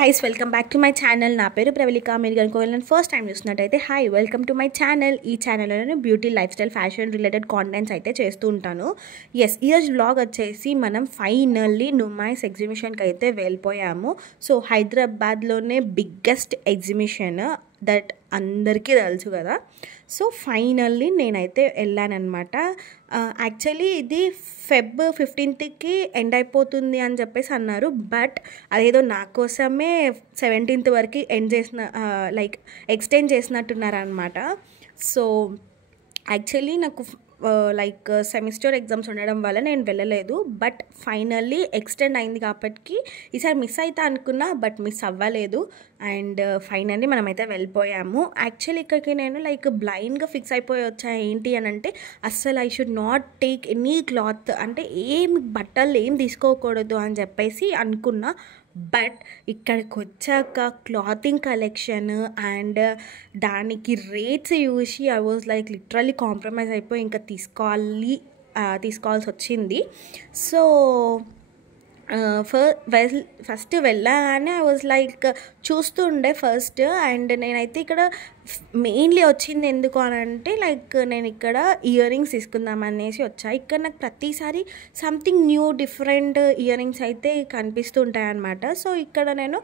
Guys welcome back to my channel. నా పేరు ప్రవళిక. మీరు కనుక వెళ్ళిన ఫస్ట్ టైం చూస్తున్నట్టయితే hi, welcome to my channel. ఈ ఛానల్లో నేను beauty, life style, fashion related contents అయితే చేస్తూ ఉంటాను. ఈరోజు వ్లాగ్ వచ్చేసి మనం ఫైనల్లీ నుమైస్ ఎగ్జిబిషన్కి అయితే వెళ్ళిపోయాము. సో హైదరాబాద్లోనే బిగ్గెస్ట్ ఎగ్జిబిషన్ దట్ అందరికీ తెలుసు కదా. సో ఫైనల్లీ నేనైతే వెళ్ళానమాట. యాక్చువల్లీ ఇది Feb 15కి ఎండ్ అయిపోతుంది అని చెప్పేసి అన్నారు. బట్ అదేదో నా కోసమే 17th వరకు ఎండ్ చేసిన ఎక్స్టెండ్ చేసినట్టున్నారనమాట. సో యాక్చువల్లీ నాకు సెమిస్టర్ ఎగ్జామ్స్ ఉండడం వల్ల నేను వెళ్ళలేదు. బట్ ఫైనల్లీ ఎక్స్టెండ్ అయింది కాబట్టి ఈసారి మిస్ అవుతా అనుకున్నా, బట్ మిస్ అవ్వలేదు. అండ్ ఫైనల్లీ మనమైతే వెళ్ళిపోయాము. యాక్చువల్లీ ఇక్కడికి నేను బ్లైండ్గా ఫిక్స్ అయిపోయి వచ్చా. ఏంటి అని అంటే అస్సలు I should not take any cloth, అంటే బట్టలు ఏం తీసుకోకూడదు అని చెప్పేసి అనుకున్నా. బట్ ఇక్కడికి వచ్చాక క్లాతింగ్ కలెక్షన్ అండ్ దానికి రేట్స్ చూసి ఐ వాజ్ లిటరల్లీ కాంప్రమైజ్ అయిపోయి ఇంకా తీసుకోవాల్సి వచ్చింది. సో ఫస్ట్ వెళ్ళగానే ఐ వాజ్ చూస్తుండే ఫస్ట్. అండ్ నేనైతే ఇక్కడ మెయిన్లీ వచ్చింది ఎందుకు అని అంటే నేను ఇక్కడ ఇయర్ రింగ్స్ తీసుకుందాం అనేసి వచ్చా. ఇక్కడ నాకు ప్రతిసారి something new different ear rings అయితే కనిపిస్తుంటాయి అన్నమాట. సో ఇక్కడ నేను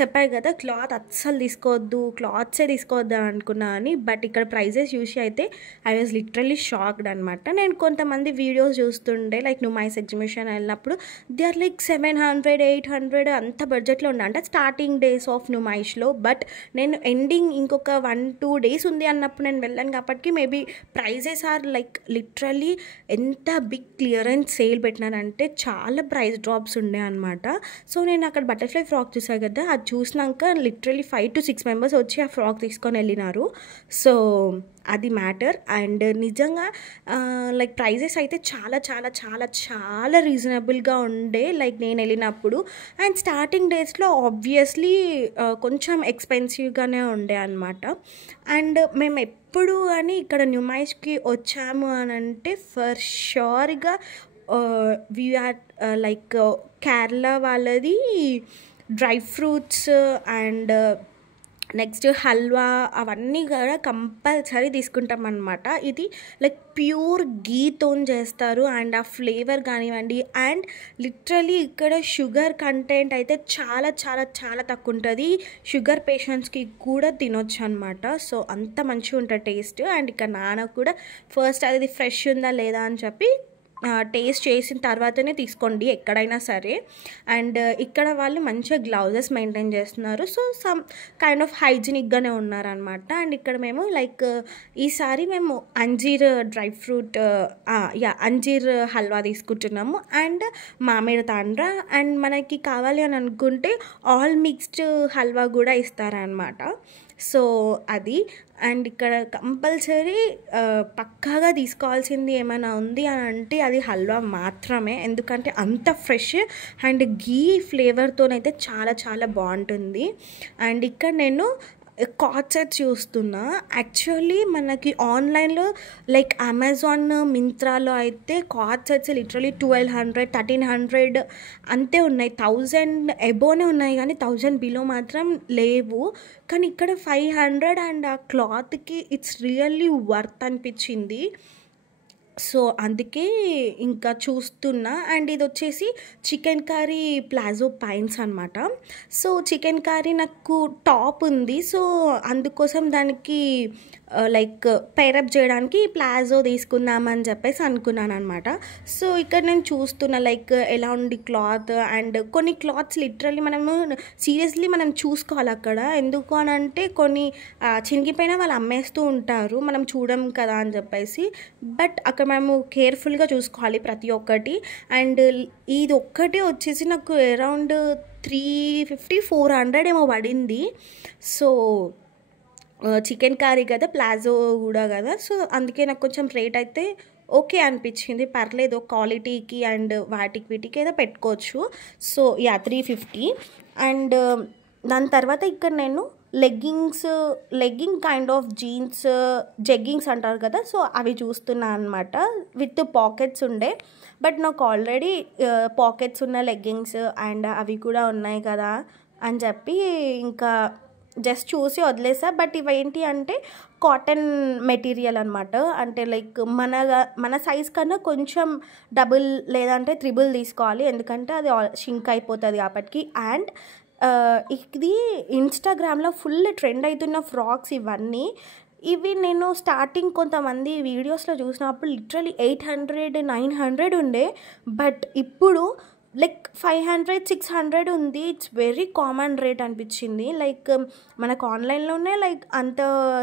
చెప్పాను కదా క్లాత్ అస్సలు క్లాత్సే తీసుకోవద్దు అని అనుకున్నా అని. బట్ ఇక్కడ ప్రైజెస్ చూసి అయితే ఐ వాజ్ లిటరల్లీ షాక్డ్ అనమాట. నేను కొంతమంది వీడియోస్ చూస్తుండే నుమైస్ ఎగ్జిబిషన్ వెళ్ళినప్పుడు దే ఆర్ 700, 800 అంత బడ్జెట్లో ఉండే, అంటే స్టార్టింగ్ డేస్ ఆఫ్ నుమైష్లో. బట్ నేను ఎండింగ్ ఇంకొక 1-2 డేస్ ఉంది అన్నప్పుడు నేను వెళ్ళాను కాబట్టి మేబీ ప్రైజెస్ ఆర్ లిటరల్లీ ఎంత బిగ్ క్లియరెన్స్ సేల్ పెట్టినారంటే చాలా ప్రైస్ డ్రాప్స్ ఉండే అనమాట. సో నేను అక్కడ బటర్ఫ్లై ఫ్రాక్ చూసాను కదా, అది చూసినాక లిటరల్లీ 5 to 6 మెంబర్స్ వచ్చి ఆ ఫ్రాక్ తీసుకొని వెళ్ళినారు. సో అది మ్యాటర్. అండ్ నిజంగా ప్రైజెస్ అయితే చాలా చాలా చాలా చాలా రీజనబుల్గా ఉండే నేను వెళ్ళినప్పుడు. అండ్ స్టార్టింగ్ డేస్లో ఆబ్వియస్లీ కొంచెం ఎక్స్పెన్సివ్గానే ఉండే అనమాట. అండ్ మేము ఎప్పుడు కానీ ఇక్కడ నుమైస్కి వచ్చాము అని అంటే ఫర్ ష్యూర్గా వీఆర్ కేరళ వాళ్ళది dry fruits and next halwa అవన్నీ కూడా కంపల్సరీ తీసుకుంటాం అనమాట. ఇది ప్యూర్ గీతో చేస్తారు అండ్ ఆ ఫ్లేవర్ కానివ్వండి. అండ్ లిటరలీ ఇక్కడ షుగర్ కంటెంట్ అయితే చాలా చాలా చాలా తక్కువ ఉంటుంది. షుగర్ పేషెంట్స్కి కూడా తినొచ్చు అనమాట. సో అంత మంచిగా ఉంటుంది టేస్ట్. అండ్ ఇక్కడ నాన్న కూడా ఫస్ట్ అది ఫ్రెష్ ఉందా లేదా అని చెప్పి టేస్ట్ చేసిన తర్వాతనే తీసుకోండి ఎక్కడైనా సరే. అండ్ ఇక్కడ వాళ్ళు మంచిగా గ్లౌజెస్ మెయింటైన్ చేస్తున్నారు. సో సమ్ కైండ్ ఆఫ్ హైజీనిక్గానే ఉన్నారనమాట. అండ్ ఇక్కడ మేము ఈసారి మేము అంజీర్ డ్రై ఫ్రూట్ అంజీర్ హల్వా తీసుకుంటున్నాము అండ్ మామిడి తాండ్ర. అండ్ మనకి కావాలి అని అనుకుంటే ఆల్ మిక్స్డ్ హల్వా కూడా ఇస్తారనమాట. సో అది. అండ్ ఇక్కడ కంపల్సరీ పక్కాగా తీసుకోవాల్సింది ఏమైనా ఉంది అని అంటే అది హల్వా మాత్రమే, ఎందుకంటే అంత ఫ్రెష్ అండ్ గీ ఫ్లేవర్తోనైతే చాలా చాలా బాగుంటుంది. అండ్ ఇక్కడ నేను కార్డ్ సెట్స్ చూస్తున్నా. యాక్చువల్లీ మనకి ఆన్లైన్లో అమెజాన్, మింత్రాలో అయితే కార్డ్ సెట్స్ లిటరలీ 1200, 1300 అంతే ఉన్నాయి. 1000 ఎబోనే ఉన్నాయి కానీ 1000 బిలో మాత్రం లేవు. కానీ ఇక్కడ 500 అండ్ ఆ క్లాత్కి ఇట్స్ రియల్లీ వర్త్ అనిపించింది. సో అందుకే ఇంకా చూస్తున్నా. అండ్ ఇది వచ్చేసి చికెన్ కర్రీ ప్లాజో పైన్స్ అనమాట. సో చికెన్ కర్రీ నాకు టాప్ ఉంది. సో అందుకోసం దానికి పేరప్ చేయడానికి ప్లాజో తీసుకుందామని చెప్పేసి అనుకున్నాను అనమాట. సో ఇక్కడ నేను చూస్తున్నా ఎలా ఉంది క్లాత్. అండ్ కొన్ని క్లాత్స్ లిటరల్లీ సీరియస్లీ మనం చూసుకోవాలి అక్కడ. ఎందుకు అని అంటే కొన్ని చినిగిపోయినా వాళ్ళు అమ్మేస్తూ ఉంటారు, మనం చూడం కదా అని చెప్పేసి. బట్ అక్కడ మేము కేర్ఫుల్గా చూసుకోవాలి ప్రతి ఒక్కటి. అండ్ ఇది ఒక్కటే వచ్చేసి నాకు అరౌండ్ 350-400 ఏమో పడింది. సో చికెన్ కర్రీ కదా, ప్లాజో కూడా కదా, సో అందుకే నాకు కొంచెం రేట్ అయితే ఓకే అనిపించింది, పర్లేదు క్వాలిటీకి అండ్ వీటికి ఏదో పెట్టుకోవచ్చు. సో 350. అండ్ దాని తర్వాత ఇక్కడ నేను legging kind of jeans, jeggings అంటారు కదా, సో అవి చూస్తున్నా అనమాట. విత్ పాకెట్స్ ఉండే. బట్ నాకు ఆల్రెడీ పాకెట్స్ ఉన్న లెగ్గింగ్స్ అండ్ అవి కూడా ఉన్నాయి కదా అని చెప్పి ఇంకా జస్ట్ చూసి వదిలేసా. బట్ ఇవేంటి అంటే కాటన్ మెటీరియల్ అనమాట. అంటే లైక్ మన సైజ్ కన్నా కొంచెం డబుల్ లేదంటే త్రిబుల్ తీసుకోవాలి, ఎందుకంటే అది షింక్ అయిపోతుంది కాబట్టి. అండ్ ఇది ఇన్స్టాగ్రామ్లో ఫుల్ ట్రెండ్ అవుతున్న ఫ్రాక్స్ ఇవన్నీ. ఇవి నేను స్టార్టింగ్ కొంతమంది వీడియోస్లో చూసినప్పుడు లిటరలీ 800 900 ఉండే, బట్ ఇప్పుడు లైక్ 500 600 ఉంది. ఇట్స్ వెరీ కామన్ రేట్ అనిపించింది. లైక్ మనకు ఆన్లైన్లోనే లైక్ అంత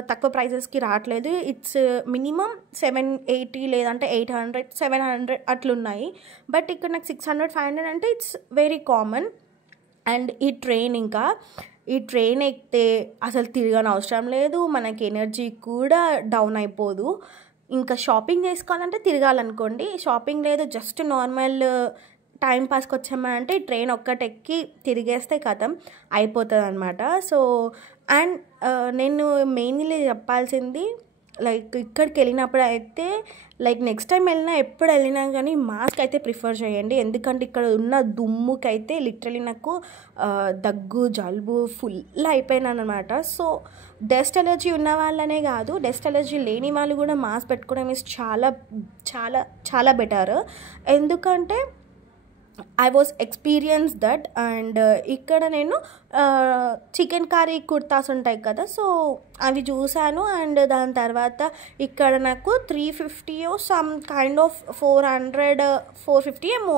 తక్కువ ప్రైజెస్కి రావట్లేదు. ఇట్స్ మినిమం 780 లేదంటే 800 700 అట్లున్నాయి. బట్ ఇక్కడ నాకు 600 500 అంటే ఇట్స్ వెరీ కామన్. అండ్ ఈ ట్రైన్ ఎక్కితే అసలు తిరగని అవసరం లేదు, మనకి ఎనర్జీ కూడా డౌన్ అయిపోదు. ఇంకా షాపింగ్ చేసుకోవాలంటే తిరగాలనుకోండి, షాపింగ్ లేదు, జస్ట్ నార్మల్ టైం పాస్కి వచ్చామంటే ఈ ట్రైన్ ఒక్కటి ఎక్కి తిరిగేస్తే కథం అయిపోతుంది అనమాట. సో అండ్ నేను మెయిన్లీ చెప్పాల్సింది లైక్ ఇక్కడికి వెళ్ళినప్పుడు అయితే లైక్ నెక్స్ట్ టైం ఎప్పుడు వెళ్ళినా కానీ మాస్క్ అయితే ప్రిఫర్ చేయండి. ఎందుకంటే ఇక్కడ ఉన్న దుమ్ముకైతే లిటరలీ నాకు దగ్గు జలుబు ఫుల్ అయిపోయినాను అనమాట. సో డస్ట్ ఎలర్జీ ఉన్న వాళ్ళనే కాదు, డస్ట్ ఎలర్జీ లేని వాళ్ళు కూడా మాస్క్ పెట్టుకోవడం ఇస్ చాలా చాలా చాలా బెటర్. ఎందుకంటే I was experience that. And ఇక్కడ నేను చికెన్ కర్రీ కుర్తాస్ ఉంటాయి కదా, సో అవి చూశాను. అండ్ దాని తర్వాత ఇక్కడ నాకు 350 సమ్ కైండ్ ఆఫ్ 450 ఏమో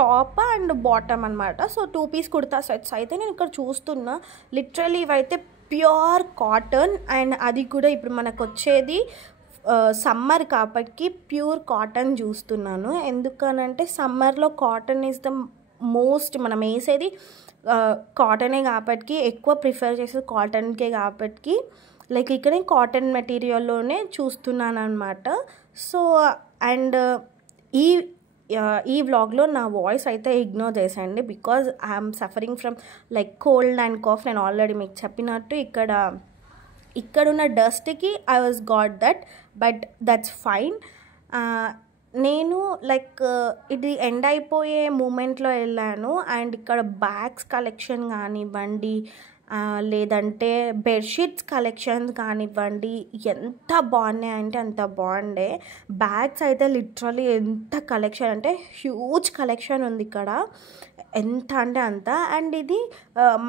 టాప్ అండ్ బాటమ్ అనమాట. సో 2 పీస్ కుర్తా సెట్స్ అయితే నేను ఇక్కడ చూస్తున్నా. లిటరలీ ఇవైతే ప్యూర్ కాటన్, అండ్ అది కూడా ఇప్పుడు మనకు వచ్చేది సమ్మర్ కాబట్టి ప్యూర్ కాటన్ చూస్తున్నాను. ఎందుకనంటే సమ్మర్లో కాటన్ ఈజ్ ద మోస్ట్, మనం వేసేది కాటనే కాబట్టి ఎక్కువ ప్రిఫర్ చేసేది కాటన్కే కాబట్టి లైక్ ఇక్కడ నేను కాటన్ మెటీరియల్లోనే చూస్తున్నాను అనమాట. సో అండ్ ఈ వ్లాగ్లో నా వాయిస్ అయితే ఇగ్నోర్ చేసేయండి, because I'm suffering from like cold and cough. నేను ఆల్రెడీ మీకు చెప్పినట్టు ఇక్కడున్న డస్ట్కి I was got that, but that's fine. నేను లైక్ ఇది ఎండ్ అయిపోయే మూమెంట్లో వెళ్ళాను. అండ్ ఇక్కడ బ్యాగ్స్ కలెక్షన్ కానివ్వండి, లేదంటే బెడ్షీట్స్ కలెక్షన్స్ కానివ్వండి, ఎంత బాగున్నాయి అంటే అంత బాగుండే. బ్యాగ్స్ అయితే లిటరలీ ఎంత కలెక్షన్ అంటే హ్యూజ్ కలెక్షన్ ఉంది ఇక్కడ, ఎంత అంటే అంత. అండ్ ఇది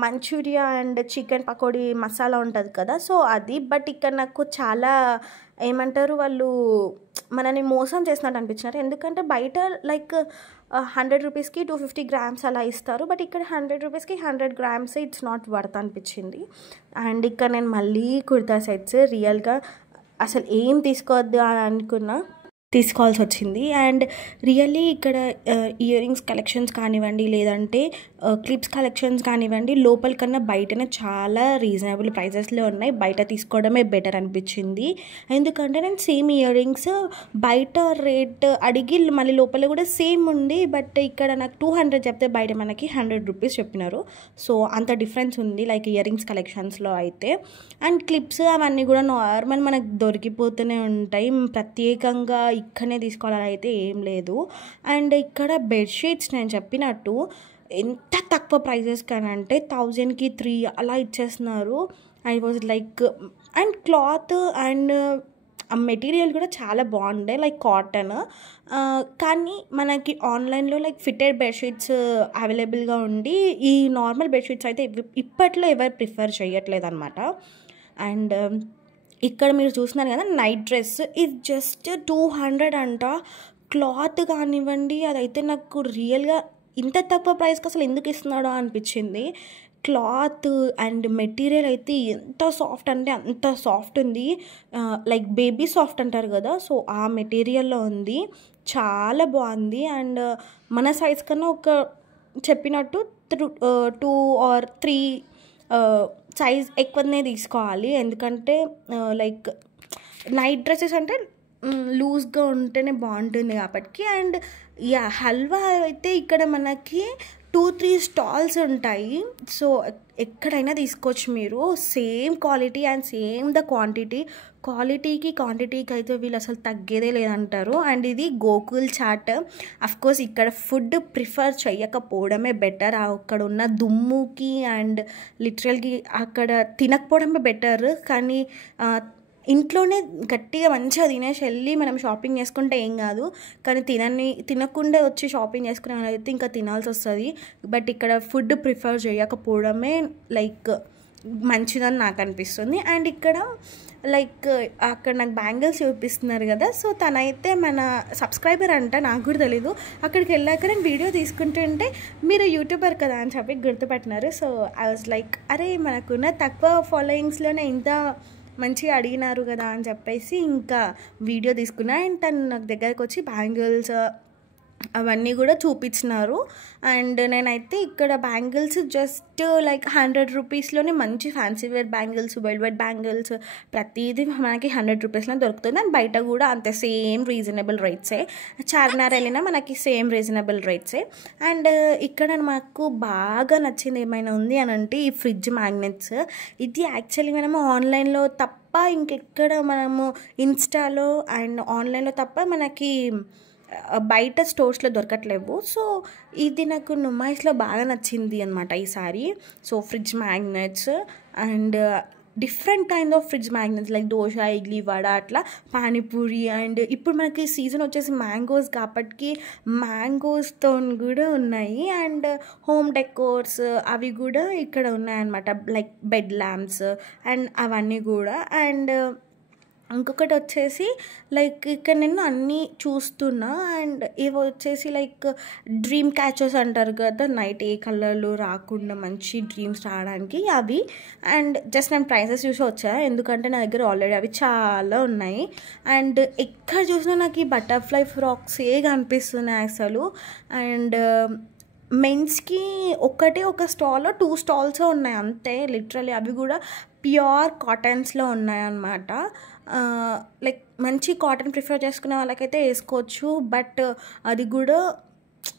Manchuria and chicken pakodi masala ఉంటుంది కదా, సో అది. బట్ ఇక్కడ నాకు చాలా ఏమంటారు, వాళ్ళు మనని మోసం చేసినట్టు అనిపించినారు. ఎందుకంటే బయట లైక్ 100 రూపీస్కి 250 గ్రామ్స్ అలా ఇస్తారు, బట్ ఇక్కడ 100 రూపీస్కి 100 గ్రామ్స్ ఇట్స్ నాట్ వర్త్ అనిపించింది. అండ్ ఇక్కడ నేను మళ్ళీ కుర్తా సెట్స్ రియల్గా అసలు ఏం తీసుకోవద్దు అని అనుకున్నా, తీసుకోవాల్సి వచ్చింది. అండ్ రియల్లీ ఇక్కడ ఇయర్ రింగ్స్ కలెక్షన్స్ కానివ్వండి, లేదంటే క్లిప్స్ కలెక్షన్స్ కానివ్వండి, లోపల కన్నా బయటనే చాలా రీజనబుల్ ప్రైజెస్లో ఉన్నాయి. బయట తీసుకోవడమే బెటర్ అనిపించింది. ఎందుకంటే నేను సేమ్ ఇయర్ రింగ్స్ బయట రేట్ అడిగి మళ్ళీ లోపల కూడా సేమ్ ఉంది, బట్ ఇక్కడ నాకు 200 చెప్తే బయట మనకి 100 రూపీస్ చెప్పినారు. సో అంత డిఫరెన్స్ ఉంది లైక్ ఇయర్ రింగ్స్ కలెక్షన్స్లో అయితే. అండ్ క్లిప్స్ అవన్నీ కూడా నార్మల్ మనకు దొరికిపోతూనే ఉంటాయి, ప్రత్యేకంగా ఇక్కడనే తీసుకోవాలని అయితే ఏం లేదు. అండ్ ఇక్కడ బెడ్షీట్స్ నేను చెప్పినట్టు ఎంత తక్కువ ప్రైజెస్ కానంటే 1000కి 3 అలా ఇచ్చేస్తున్నారు. I was like, and cloth and ఆ మెటీరియల్ కూడా చాలా బాగుండే లైక్ కాటన్. కానీ మనకి ఆన్లైన్లో లైక్ ఫిట్టెడ్ బెడ్షీట్స్ అవైలబుల్గా ఉండి, ఈ నార్మల్ బెడ్షీట్స్ అయితే ఇప్పట్లో ఎవరు ప్రిఫర్ చేయట్లేదు అనమాట. అండ్ ఇక్కడ మీరు చూస్తున్నారు కదా నైట్ డ్రెస్, ఇది జస్ట్ 200 అంట. క్లాత్ కానివ్వండి, అదైతే నాకు రియల్గా ఇంత తక్కువ ప్రైస్కి అసలు ఎందుకు ఇస్తున్నాడో అనిపించింది. క్లాత్ అండ్ మెటీరియల్ అయితే ఎంత సాఫ్ట్ అంటే అంత సాఫ్ట్ ఉంది, లైక్ బేబీ సాఫ్ట్ అంటారు కదా, సో ఆ మెటీరియల్లో ఉంది, చాలా బాగుంది. అండ్ మన సైజ్ కన్నా ఒక చెప్పినట్టు 2 or 3 సైజ్ ఎక్కువనే తీసుకోవాలి. ఎందుకంటే లైక్ నైట్ డ్రెస్సెస్ అంటే లూజ్గా ఉంటేనే బాగుంటుంది కాబట్టి. అండ్ హల్వా అయితే ఇక్కడ మనకి 2-3 స్టాల్స్ ఉంటాయి. సో ఎక్కడైనా తీసుకోవచ్చు మీరు. Same quality and same the quantity. క్వాంటిటీకి అయితే వీళ్ళు అసలు తగ్గేదే లేదంటారు. అండ్ ఇది గోకుల్ చాట్. అఫ్కోర్స్ ఇక్కడ ఫుడ్ ప్రిఫర్ చేయకపోవడమే బెటర్. అక్కడ ఉన్న దుమ్ముకి అండ్ లిటరల్గా అక్కడ తినకపోవడమే బెటర్. కానీ ఇంట్లోనే గట్టిగా మంచిగా తినేసి వెళ్ళి మనం షాపింగ్ చేసుకుంటే ఏం కాదు. కానీ తినకుండా వచ్చి షాపింగ్ చేసుకునే వాళ్ళైతే ఇంకా తినాల్సి వస్తుంది. బట్ ఇక్కడ ఫుడ్ ప్రిఫర్ చేయకపోవడమే లైక్ మంచిదని నాకు అనిపిస్తుంది. అండ్ ఇక్కడ లైక్ అక్కడ నాకు బ్యాంగిల్స్ చూపిస్తున్నారు కదా, సో తనైతే మన సబ్స్క్రైబర్ అంట, నాకు కూడా తెలీదు. అక్కడికి వెళ్ళాక నేను వీడియో తీసుకుంటుంటే మీరు యూట్యూబర్ కదా అని చెప్పి గుర్తుపెట్టినారు. సో ఐ వాజ్ లైక్ అరే మనకున్న తక్కువ ఫాలోయింగ్స్లోనే ఇంత మంచిగా అడిగినారు కదా అని చెప్పేసి ఇంకా వీడియో తీసుకున్నా. అండ్ తను నాకు దగ్గరకు వచ్చి బ్యాంగిల్స్ అవన్నీ కూడా చూపించినారు. అండ్ నేనైతే ఇక్కడ బ్యాంగిల్స్ జస్ట్ లైక్ 100 రూపీస్లోనే మంచి fancy wear bangles, velvet bangles ప్రతిదీ మనకి 100 రూపీస్లో దొరుకుతుంది. అండ్ బయట కూడా అంతే సేమ్ రీజనబుల్ రేట్సే. చార్మినార్ వెళ్ళినా మనకి సేమ్ రీజనబుల్ రేట్సే. అండ్ ఇక్కడ మాకు బాగా నచ్చింది ఏమైనా ఉంది అని అంటే ఈ ఫ్రిడ్జ్ మ్యాగ్నెట్స్. ఇది యాక్చువల్లీ మనము ఆన్లైన్లో తప్ప ఇంకెక్కడ మనము ఇన్స్టాలో అండ్ ఆన్లైన్లో తప్ప మనకి బయట స్టోర్స్లో దొరకట్లేవు. సో ఇది నాకు నుమాయిస్లో బాగా నచ్చింది అనమాట ఈసారి. So fridge magnets and different kind of fridge magnets like dosa, idli, vada, అట్లా పానీపూరి. అండ్ ఇప్పుడు మనకి సీజన్ వచ్చేసి మ్యాంగోస్ కాబట్టి మ్యాంగోస్తో కూడా ఉన్నాయి. అండ్ హోమ్ డెకోర్స్ అవి కూడా ఇక్కడ ఉన్నాయన్నమాట, లైక్ బెడ్ ల్యాంప్స్ అండ్ అవన్నీ కూడా. అండ్ ఇంకొకటి వచ్చేసి లైక్ ఇక్కడ నేను అన్నీ చూస్తున్నా. అండ్ ఇవి వచ్చేసి లైక్ డ్రీమ్ క్యాచర్స్ అంటారు కదా, నైట్ ఏ కలర్లు రాకుండా మంచి డ్రీమ్స్ రావడానికి అవి. అండ్ జస్ట్ నేను ప్రైసెస్ చూసి వచ్చా, ఎందుకంటే నా దగ్గర ఆల్రెడీ అవి చాలా ఉన్నాయి. అండ్ ఎక్కడ చూసినా నాకు ఈ బటర్ఫ్లై ఫ్రాక్సే కనిపిస్తున్నాయి అసలు. అండ్ మెన్స్కి ఒక స్టాల్లో 2 స్టాల్స్ ఉన్నాయి అంతే లిటరలీ. అవి కూడా ప్యూర్ కాటన్స్లో ఉన్నాయన్నమాట. లైక్ మంచి కాటన్ ప్రిఫర్ చేసుకునే వాళ్ళకైతే వేసుకోవచ్చు, బట్ అది కూడా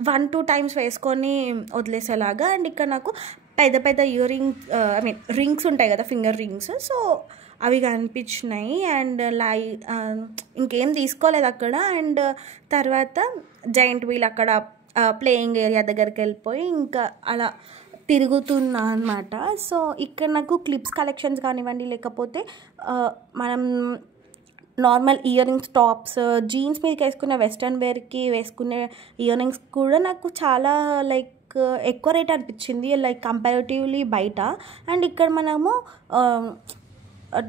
1-2 టైమ్స్ వేసుకొని వదిలేసేలాగా. అండ్ ఇక్కడ నాకు పెద్ద ఇయరింగ్స్ రింగ్స్ ఉంటాయి కదా, ఫింగర్ రింగ్స్, సో అవి కనిపించినాయి. అండ్ ఇంకేం తీసుకోలేదు అక్కడ. అండ్ తర్వాత జైంట్ వీల్ అక్కడ ప్లేయింగ్ ఏరియా దగ్గరికి వెళ్ళిపోయి ఇంకా అలా తిరుగుతున్నా అనమాట. సో ఇక్కడ నాకు క్లిప్స్ కలెక్షన్స్ కానివ్వండి, లేకపోతే మనం normal ear rings, tops, jeans మీదకి వేసుకునే వెస్ట్రన్ వేర్కి వేసుకునే ఇయర్ రింగ్స్ కూడా నాకు చాలా లైక్ ఎక్కువ రేట్ అనిపించింది లైక్ కంపారిటివ్లీ బయట. అండ్ ఇక్కడ మనము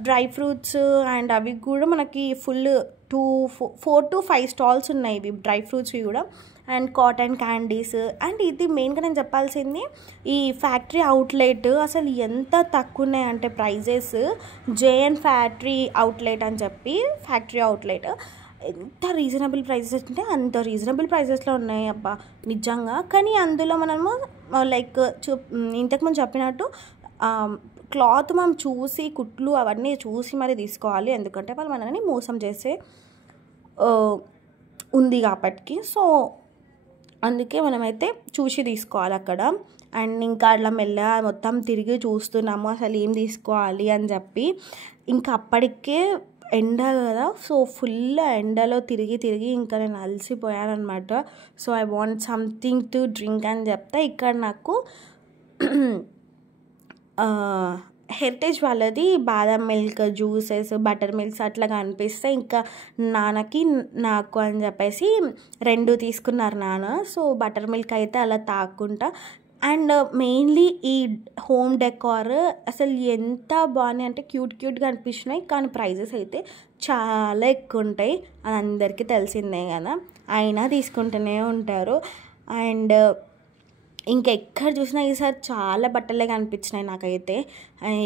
డ్రై ఫ్రూట్స్ అండ్ అవి కూడా మనకి ఫుల్ 4 to 5 స్టాల్స్ ఉన్నాయి ఇవి డ్రై ఫ్రూట్స్వి కూడా. And cotton candies. అండ్ ఇది మెయిన్గా నేను చెప్పాల్సింది, ఈ ఫ్యాక్టరీ అవుట్లెట్ అసలు ఎంత తక్కువ ఉన్నాయంటే ప్రైజెస్. జేఎన్ ఫ్యాక్టరీ అవుట్లెట్ అని చెప్పి ఫ్యాక్టరీ అవుట్లెట్ ఎంత రీజనబుల్ ప్రైజెస్ అంటే అంత రీజనబుల్ ప్రైజెస్లో ఉన్నాయి అబ్బా నిజంగా. కానీ అందులో మనము లైక్ ఇంతకుముందు చెప్పినట్టు క్లాత్ మనం చూసి కుట్లు అవన్నీ చూసి మరి తీసుకోవాలి, ఎందుకంటే వాళ్ళు మనల్ని మోసం చేసే ఉంది కాబట్టి. సో అందుకే మనమైతే చూసి తీసుకోవాలి అక్కడ. అండ్ ఇంకా అట్లా మెల్లగా మొత్తం తిరిగి చూస్తున్నాము అసలు ఏం తీసుకోవాలి అని చెప్పి. ఇంకా అప్పటికే ఎండ కదా, సో ఫుల్ ఎండలో తిరిగి ఇంకా నేను అలసిపోయాను అనమాట. So I want something to drink అని చెప్తే ఇక్కడ నాకు హెరిటేజ్ వాళ్ళది బాదం మిల్క్ జ్యూసెస్, బటర్ మిల్క్స్ అట్లా కనిపిస్తే ఇంకా నాన్నకి నాకు అని చెప్పేసి 2 తీసుకున్నారు నాన్న. సో బటర్ మిల్క్ అయితే అలా తాక్కుంటా. అండ్ మెయిన్లీ ఈ హోమ్ డెకార్ అసలు ఎంత బాగున్నాయి అంటే క్యూట్గా అనిపిస్తున్నాయి. కానీ ప్రైజెస్ అయితే చాలా ఎక్కువ ఉంటాయి, అది అందరికీ తెలిసిందే కదా, అయినా తీసుకుంటూనే ఉంటారు. అండ్ ఇంకెక్కడ చూసినా ఈసారి చాలా బట్టలే కనిపించినాయి నాకైతే.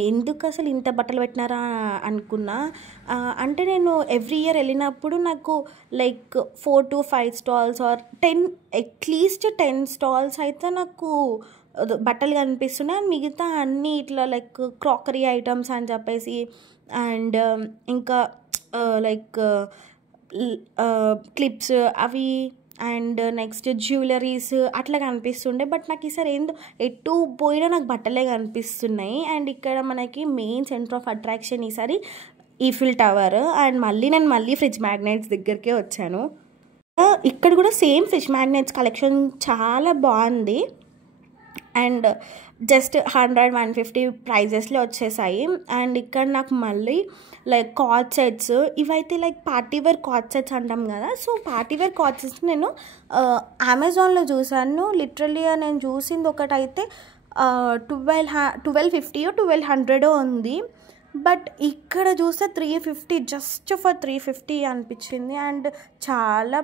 ఎందుకు అసలు ఇంత బట్టలు పెట్టినారా అనుకున్నా. అంటే నేను ఎవ్రీ ఇయర్ వెళ్ళినప్పుడు నాకు like 4 to 5 stalls or 10 at least 10 stalls అయితే నాకు బట్టలు కనిపిస్తున్నాయి. మిగతా అన్నీ ఇట్లా లైక్ క్రాకరీ ఐటమ్స్ అని చెప్పేసి అండ్ ఇంకా లైక్ క్లిప్స్ అవి అండ్ నెక్స్ట్ జ్యువెలరీస్ అట్లా కనిపిస్తుండే. బట్ నాకు ఈసారి ఏందో ఎటు పోయినా నాకు బట్టలే కనిపిస్తున్నాయి. అండ్ ఇక్కడ మనకి మెయిన్ సెంటర్ ఆఫ్ అట్రాక్షన్ ఈసారి ఈఫిల్ టవర్. అండ్ నేను ఫ్రిడ్జ్ మ్యాగ్నెట్స్ దగ్గరికే వచ్చాను. ఇక్కడ కూడా సేమ్ ఫిష్ మ్యాగ్నెట్స్ కలెక్షన్ చాలా బాగుంది. అండ్ జస్ట్ 100-150 ప్రైజెస్లో వచ్చేసాయి. అండ్ ఇక్కడ నాకు మళ్ళీ లైక్ కార్డ్ సెట్స్, ఇవైతే లైక్ పార్టీవేర్ కార్డ్ సెట్స్ అంటాం కదా. సో పార్టీవేర్ కార్డ్ సెట్స్ నేను అమెజాన్లో చూసాను. లిటరల్లీ నేను చూసింది ఒకటైతే 1250-1200 ఉంది. బట్ ఇక్కడ చూస్తే 350, జస్ట్ ఫర్ 350 అనిపించింది. అండ్ చాలా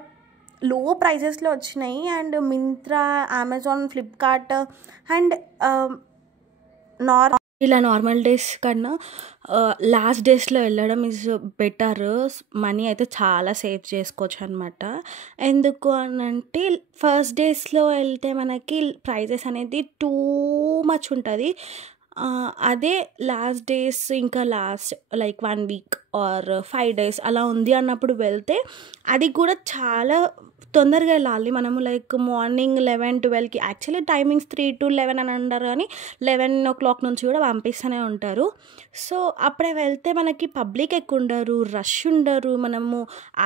లో ప్రైజెస్లో వచ్చినాయి. And Myntra, Amazon, Flipkart and ఇలా నార్మల్ డేస్ కన్నా లాస్ట్ డేస్లో వెళ్ళడం ఈజ్ బెటర్. మనీ అయితే చాలా సేవ్ చేసుకోవచ్చు అనమాట. ఎందుకు అనంటే ఫస్ట్ డేస్లో వెళ్తే మనకి ప్రైజెస్ అనేది టూ మచ్ ఉంటుంది. అదే లాస్ట్ డేస్ ఇంకా last like 1 week or 5 days అలా ఉంది అన్నప్పుడు వెళ్తే అది కూడా చాలా తొందరగా వెళ్ళాలి మనము. లైక్ మార్నింగ్ 11-12కి, యాక్చువల్లీ టైమింగ్స్ 3 to 11 అని అంటారు, కానీ 11 o'clock నుంచి కూడా పంపిస్తూనే ఉంటారు. సో అప్పుడే వెళ్తే మనకి పబ్లిక్ ఎక్కువ ఉండరు, రష్ ఉండరు, మనము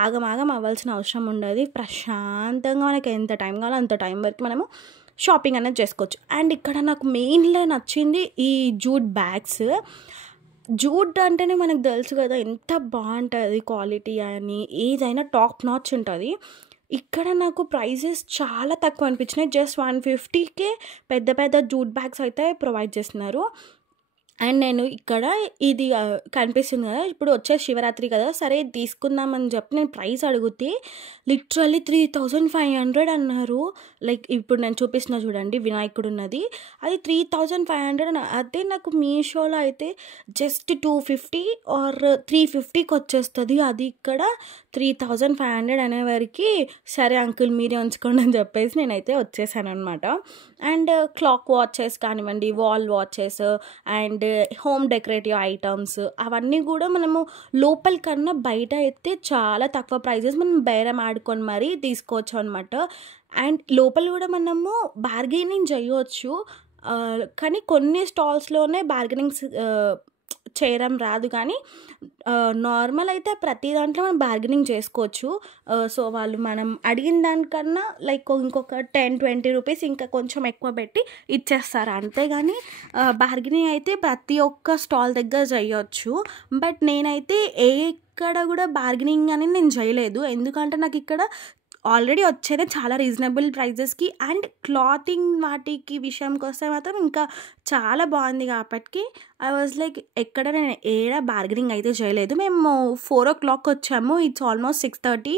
ఆగమాగం అవ్వాల్సిన అవసరం ఉండదు. ప్రశాంతంగా మనకి ఎంత టైం కావాలో అంత టైం వరకు మనము షాపింగ్ అనేది చేసుకోవచ్చు. అండ్ ఇక్కడ నాకు మెయిన్గా నచ్చింది ఈ జూట్ బ్యాగ్స్. జూట్ అంటేనే మనకు తెలుసు కదా ఎంత బాగుంటుంది క్వాలిటీ అని, ఏదైనా టాప్ నాచ్ ఉంటుంది. ఇక్కడ నాకు ప్రైజెస్ చాలా తక్కువ అనిపించినాయి. జస్ట్ 150కే పెద్ద పెద్ద జూట్ బ్యాగ్స్ అయితే ప్రొవైడ్ చేస్తున్నారు. అండ్ నేను ఇక్కడ ఇది కనిపిస్తుంది కదా, ఇప్పుడు వచ్చే శివరాత్రి కదా, సరే తీసుకుందామని చెప్పి నేను ప్రైస్ అడిగితే లిటరల్లీ 3500 అన్నారు. లైక్ ఇప్పుడు నేను చూపిస్తున్నా చూడండి, వినాయకుడు ఉన్నది, అది 3500. అదే నాకు మీషోలో అయితే జస్ట్ 250 ఆర్ 350కి వచ్చేస్తుంది. అది ఇక్కడ 3500 అనేవరకు సరే అంకుల్ మీరే ఉంచుకోండి అని చెప్పేసి నేనైతే వచ్చేసాను అనమాట. అండ్ క్లాక్ వాచెస్ కానివ్వండి, wall watches and home decorative items, అవన్నీ కూడా మనము లోపల కన్నా బయట అయితే చాలా తక్కువ ప్రైజెస్ మనం బేరం ఆడుకొని మరీ తీసుకోవచ్చు అనమాట. అండ్ లోపల కూడా మనము బార్గెనింగ్ చేయవచ్చు, కానీ కొన్ని స్టాల్స్లోనే బార్గెనింగ్స్ చేయడం రాదు. కానీ నార్మల్ అయితే ప్రతి దాంట్లో మనం బార్గెనింగ్ చేసుకోవచ్చు. సో వాళ్ళు మనం అడిగిన దానికన్నా లైక్ ఇంకొక 10-20 రూపీస్ ఇంకా కొంచెం ఎక్కువ పెట్టి ఇచ్చేస్తారు, అంతేగాని బార్గెనింగ్ అయితే ప్రతి ఒక్క స్టాల్ దగ్గర చేయొచ్చు. బట్ నేనైతే ఎక్కడ కూడా బార్గెనింగ్ అనేది నేను చేయలేదు, ఎందుకంటే నాకు ఇక్కడ ఆల్రెడీ వచ్చేదే చాలా రీజనబుల్ ప్రైజెస్కి. అండ్ క్లాతింగ్ వాటికి విషయంకి వస్తే మాత్రం ఇంకా చాలా బాగుంది కాబట్టి ఐ వాజ్ లైక్ ఎక్కడ నేను బార్గెనింగ్ అయితే చేయలేదు. మేము 4 o'clock వచ్చాము, ఇట్స్ ఆల్మోస్ట్ 6:30,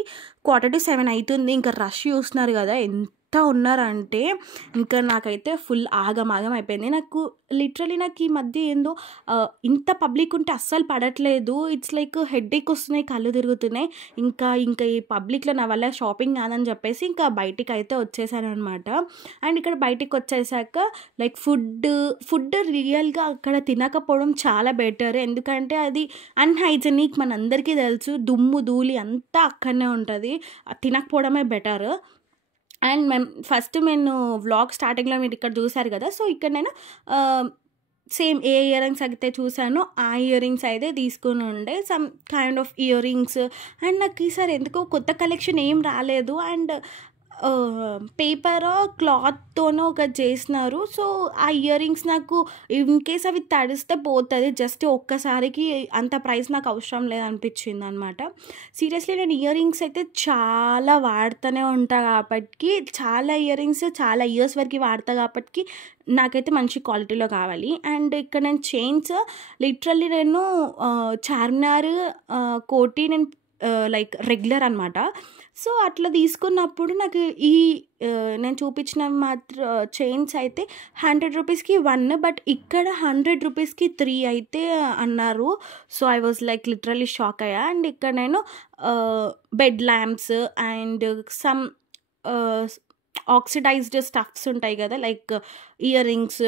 6:45 అవుతుంది. ఇంకా రష్ చూస్తున్నారు కదా ఎంత ఉన్నారంటే, ఇంకా నాకైతే ఫుల్ ఆగమాగం అయిపోయింది. నాకు లిటరలీ నాకు ఈ మధ్య ఏందో ఇంత పబ్లిక్ ఉంటే అస్సలు పడట్లేదు. ఇట్స్ లైక్ హెడ్ఏక్ వస్తున్నాయి, కళ్ళు తిరుగుతున్నాయి. ఇంకా ఈ పబ్లిక్లో నా వల్ల షాపింగ్ కాదని చెప్పేసి ఇంకా బయటికి అయితే వచ్చేసాను అనమాట. అండ్ ఇక్కడ బయటికి వచ్చేసాక లైక్ ఫుడ్ రియల్గా అక్కడ తినకపోవడం చాలా బెటర్, ఎందుకంటే అది అన్హైజెనిక్, మనందరికీ తెలుసు, దుమ్ము ధూళి అంతా అక్కడనే ఉంటుంది, తినకపోవడమే బెటర్. అండ్ నేను వ్లాగ్ స్టార్టింగ్లో మీరు ఇక్కడ చూసారు కదా, సో ఇక్కడ నేను సేమ్ ఏ ఇయర్ రింగ్స్ అయితే చూసానో ఆ ఇయర్ రింగ్స్ అయితే తీసుకుని ఉండే, some kind of ear rings. And నాకు ఈసారి ఎందుకో కొత్త కలెక్షన్ ఏం రాలేదు. అండ్ పేపర్ క్లాత్తోనో ఒకటి చేసినారు. సో ఆ ఇయర్ రింగ్స్ నాకు ఇన్ కేస్ అవి తడిస్తే పోతుంది, జస్ట్ ఒక్కసారికి అంత ప్రైస్ నాకు అవసరం లేదనిపించింది అనమాట. సీరియస్లీ నేను ఇయర్ రింగ్స్ అయితే చాలా వాడుతూనే ఉంటాను కాబట్టి, చాలా ఇయర్ రింగ్స్ చాలా ఇయర్స్ వరకు వాడతా కాబట్టి నాకైతే మంచి క్వాలిటీలో కావాలి. అండ్ ఇక్కడ నేను చైన్స్ లిటరల్లీ నేను చార్మినార్, కోటి నేను లైక్ రెగ్యులర్ అనమాట. సో అట్లా తీసుకున్నప్పుడు నాకు నేను చూపించిన మాత్రం చైన్స్ అయితే 100 రూపీస్కి 1, బట్ ఇక్కడ 100 రూపీస్కి 3 అయితే అన్నారు. So I was like literally shock అయ్యా. అండ్ ఇక్కడ నేను bed lamps and some oxidised stuffs ఉంటాయి కదా, లైక్ ఇయర్ రింగ్స్,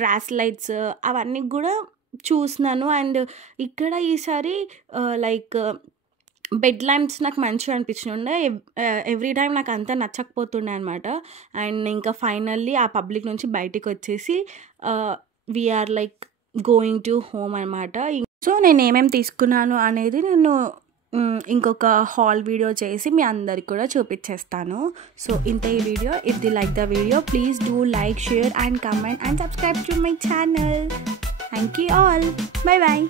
బ్రాస్లైట్స్, అవన్నీ కూడా చూసినాను. అండ్ ఇక్కడ ఈసారి లైక్ బెడ్ ల్యాంప్స్ నాకు మంచిగా అనిపించినుండే. ఎవ్రీ టైమ్ నాకు అంతా నచ్చకపోతుండే అనమాట. అండ్ ఇంకా ఫైనల్లీ ఆ పబ్లిక్ నుంచి బయటికొచ్చేసి we are like going to home అనమాట. సో నేను ఏమేమి తీసుకున్నాను అనేది నేను ఇంకొక హాల్ వీడియో చేసి మీ అందరికి కూడా చూపించేస్తాను. సో ఇంత ఈ video. If the like the video please do like, share and comment and subscribe to my channel. Thank you all. Bye bye.